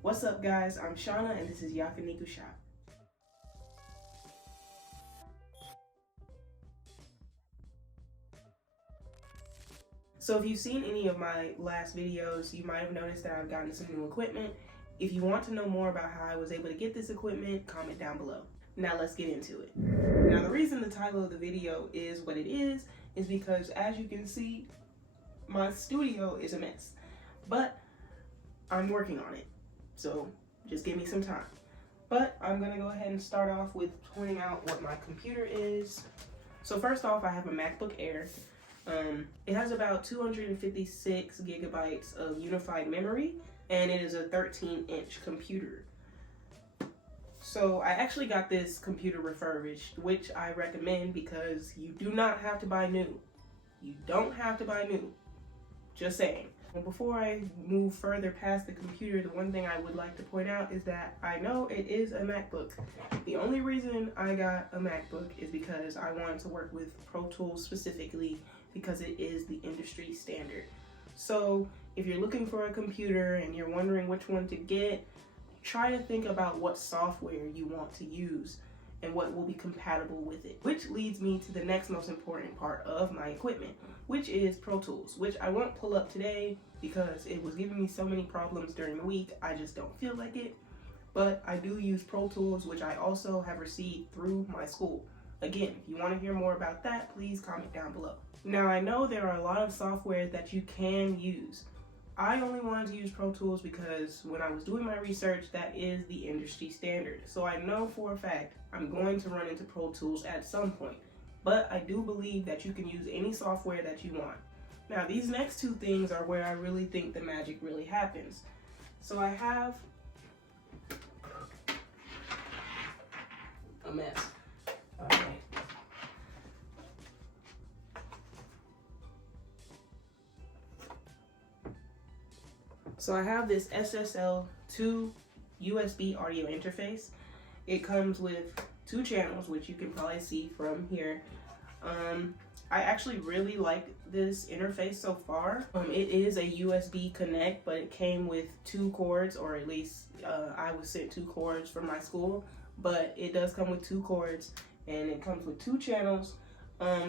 What's up, guys? I'm Shauna, and this is Yakiniku Shop. So if you've seen any of my last videos, you might have noticed that I've gotten some new equipment. If you want to know more about how I was able to get this equipment, comment down below. Now let's get into it. Now the reason the title of the video is what it is because as you can see, my studio is a mess. But I'm working on it. So just give me some time. But I'm gonna go ahead and start off with pointing out what my computer is. So first off, I have a MacBook Air. It has about 256 gigabytes of unified memory, and it is a 13-inch computer. So I actually got this computer refurbished, which I recommend because you do not have to buy new. You don't have to buy new. Just saying. Before I move further past the computer, the one thing I would like to point out is that I know it is a MacBook. The only reason I got a MacBook is because I wanted to work with Pro Tools specifically because it is the industry standard. So if you're looking for a computer and you're wondering which one to get, try to think about what software you want to use and what will be compatible with it. Which leads me to the next most important part of my equipment, which is Pro Tools, which I won't pull up today because it was giving me so many problems during the week, I just don't feel like it. But I do use Pro Tools, which I also have received through my school. Again, if you want to hear more about that, please comment down below. Now I know there are a lot of software that you can use. I only wanted to use Pro Tools because when I was doing my research, that is the industry standard. So I know for a fact I'm going to run into Pro Tools at some point. But I do believe that you can use any software that you want. Now these next two things are where I really think the magic really happens. So I have a mess. Alright. So I have this SSL to USB audio interface. It comes with 2 channels, which you can probably see from here. I actually really like this interface so far. It is a USB connect, but it came with 2 cords, or at least I was sent 2 cords from my school, but it does come with 2 cords and it comes with 2 channels.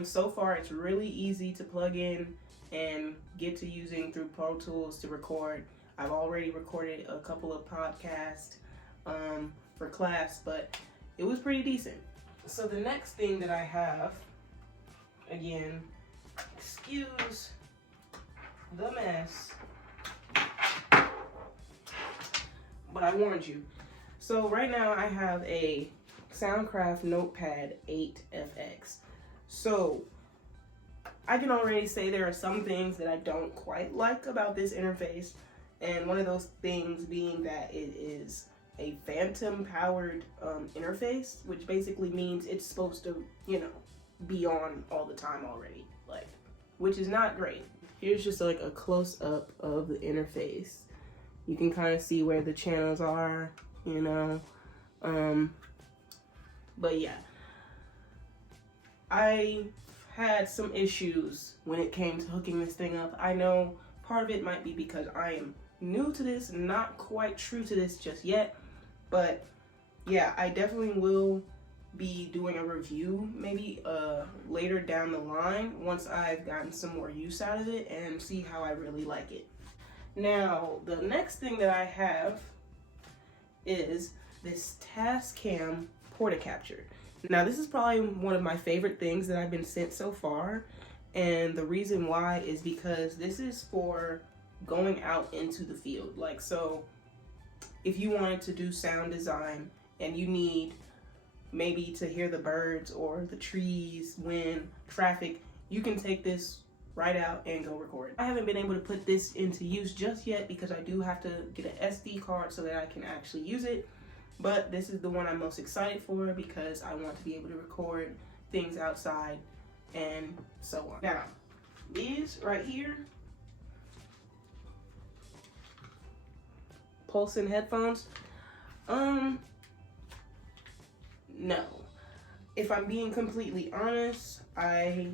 So far it's really easy to plug in and get to using through Pro Tools to record. I've already recorded a couple of podcasts for class, but it was pretty decent. So the next thing that I have, again, excuse the mess, but I warned you. So right now I have a Soundcraft Notepad 8FX. So I can already say there are some things that I don't quite like about this interface. And one of those things being that it is a phantom powered interface, which basically means it's supposed to, be on all the time already, which is not great. Here's just like a close up of the interface. You can kind of see where the channels are, but yeah, I had some issues when it came to hooking this thing up. I know part of it might be because I am new to this, not quite true to this just yet, but yeah, I definitely will be doing a review maybe later down the line once I've gotten some more use out of it and see how I really like it. Now the next thing that I have is this Tascam Portacapture. Now this is probably one of my favorite things that I've been sent so far, and the reason why is because this is for going out into the field. So if you wanted to do sound design and you need maybe to hear the birds or the trees, wind, traffic, you can take this right out and go record. I haven't been able to put this into use just yet because I do have to get an SD card so that I can actually use it, but this is the one I'm most excited for because I want to be able to record things outside and so on. Now, these right here, Pulson headphones, no. If I'm being completely honest, I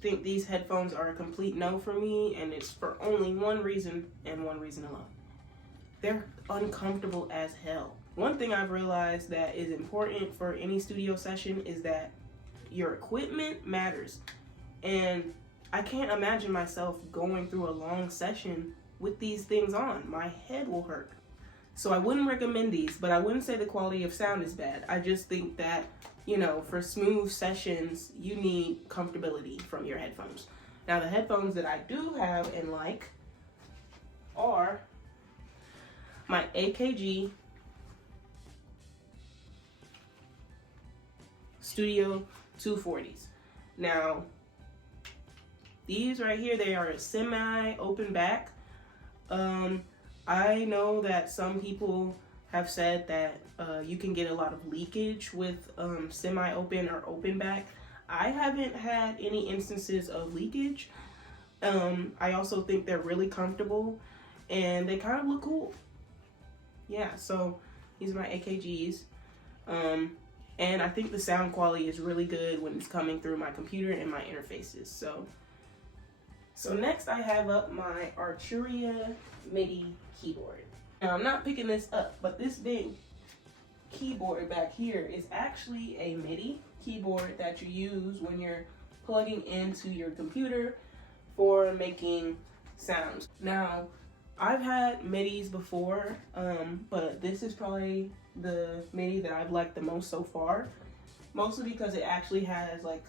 think these headphones are a complete no for me, and it's for only one reason and one reason alone. they're uncomfortable as hell. One thing I've realized that is important for any studio session is that your equipment matters. And I can't imagine myself going through a long session with these things on. My head will hurt. So I wouldn't recommend these, but I wouldn't say the quality of sound is bad. I just think that, you know, for smooth sessions, you need comfortability from your headphones. Now, the headphones that I do have and like are my AKG Studio 240s. Now, these right here, they are a semi-open back. I know that some people have said that you can get a lot of leakage with semi-open or open back. I haven't had any instances of leakage. I also think they're really comfortable and they kind of look cool. Yeah, so these are my AKGs. And I think the sound quality is really good when it's coming through my computer and my interfaces. So next I have up my Arturia MIDI keyboard. Now I'm not picking this up, but this big keyboard back here is actually a MIDI keyboard that you use when you're plugging into your computer for making sounds. Now, I've had MIDIs before, but this is probably the MIDI that I've liked the most so far. Mostly because it actually has like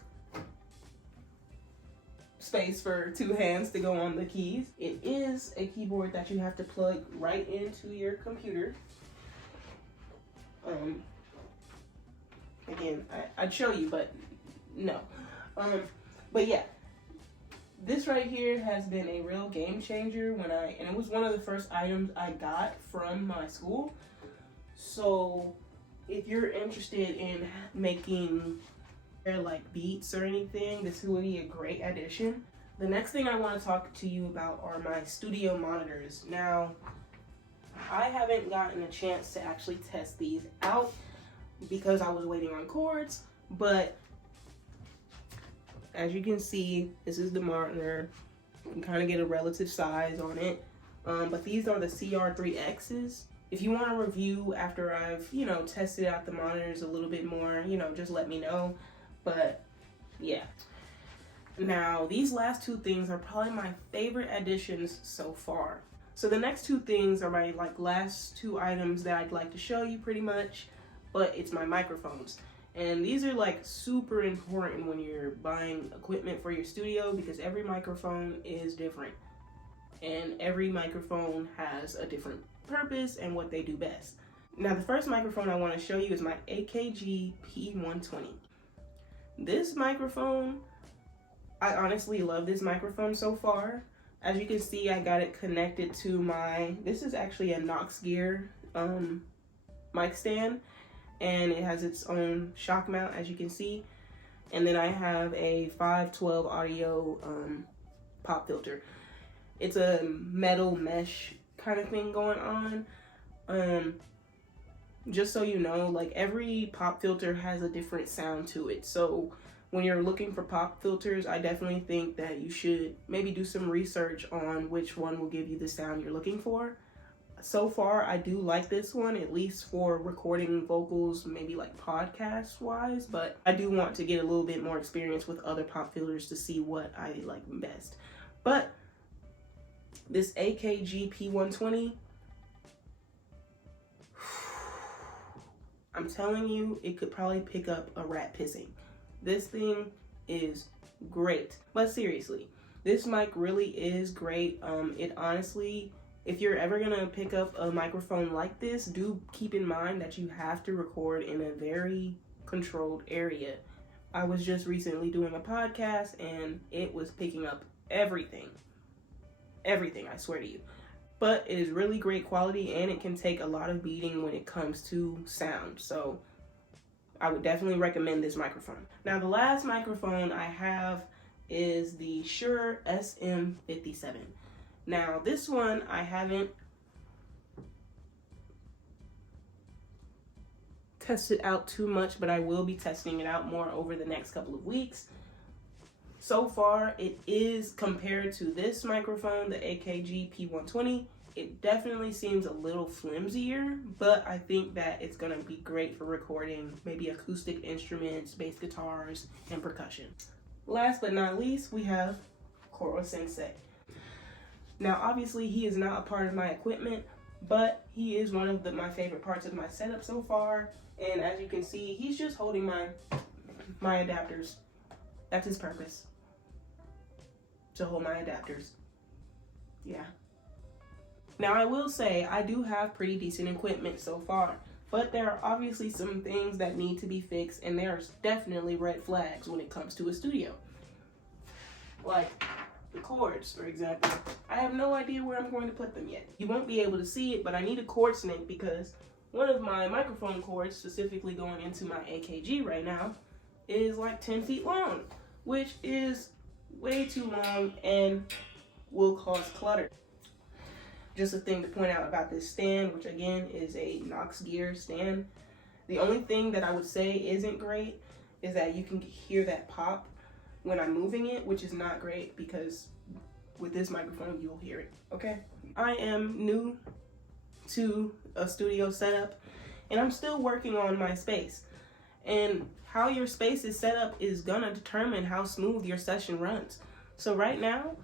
space for two hands to go on the keys. It is a keyboard that you have to plug right into your computer. Again, I'd show you, but no. But yeah, this right here has been a real game changer and it was one of the first items I got from my school. So if you're interested in making like beats or anything, this would be a great addition. The next thing I want to talk to you about are my studio monitors. Now, I haven't gotten a chance to actually test these out because I was waiting on cords, but as you can see, this is the monitor. You can kind of get a relative size on it. But these are the CR3Xs. If you want a review after I've, tested out the monitors a little bit more, just let me know. But yeah. Now, these last two things are probably my favorite additions so far. So the next two things are my last two items that I'd like to show you pretty much, but it's my microphones. And these are super important when you're buying equipment for your studio because every microphone is different. And every microphone has a different purpose and what they do best. Now, the first microphone I want to show you is my AKG P120. This microphone, I honestly love this microphone so far. As you can see, I got it connected to this is actually a Knox Gear mic stand, and it has its own shock mount, as you can see. And then I have a 512 audio pop filter. It's a metal mesh kind of thing going on. Just so you know, every pop filter has a different sound to it. So when you're looking for pop filters, I definitely think that you should maybe do some research on which one will give you the sound you're looking for. So far, I do like this one, at least for recording vocals, maybe podcast wise, but I do want to get a little bit more experience with other pop filters to see what I like best. But this AKG P120, I'm telling you, it could probably pick up a rat pissing. This thing is great. But seriously, this mic really is great. It honestly, if you're ever gonna pick up a microphone like this, do keep in mind that you have to record in a very controlled area. I was just recently doing a podcast and it was picking up everything. Everything, I swear to you. But it is really great quality and it can take a lot of beating when it comes to sound. So I would definitely recommend this microphone. Now, the last microphone I have is the Shure SM57. Now, this one I haven't tested out too much, but I will be testing it out more over the next couple of weeks. So far, it is, compared to this microphone, the AKG P120, It definitely seems a little flimsier, but I think that it's gonna be great for recording maybe acoustic instruments, bass guitars, and percussion. Last but not least, we have Koro Sensei. Now, obviously, he is not a part of my equipment, but he is one of my favorite parts of my setup so far. And as you can see, he's just holding my adapters. That's his purpose, to hold my adapters. Yeah. Now, I will say I do have pretty decent equipment so far, but there are obviously some things that need to be fixed, and there's definitely red flags when it comes to a studio. Like the cords, for example. I have no idea where I'm going to put them yet. You won't be able to see it, but I need a cord snake because one of my microphone cords, specifically going into my AKG right now, is like 10 feet long, which is way too long and will cause clutter. Just a thing to point out about this stand, which again is a Knox Gear stand. The only thing that I would say isn't great is that you can hear that pop when I'm moving it, which is not great because with this microphone you'll hear it, okay? I am new to a studio setup and I'm still working on my space. And how your space is set up is gonna determine how smooth your session runs. So right now,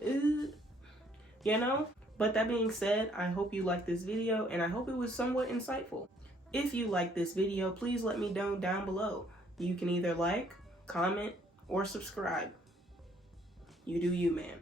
you know, but that being said, I hope you liked this video and I hope it was somewhat insightful. If you like this video, please let me know down below. You can either like, comment, or subscribe. You do you, man.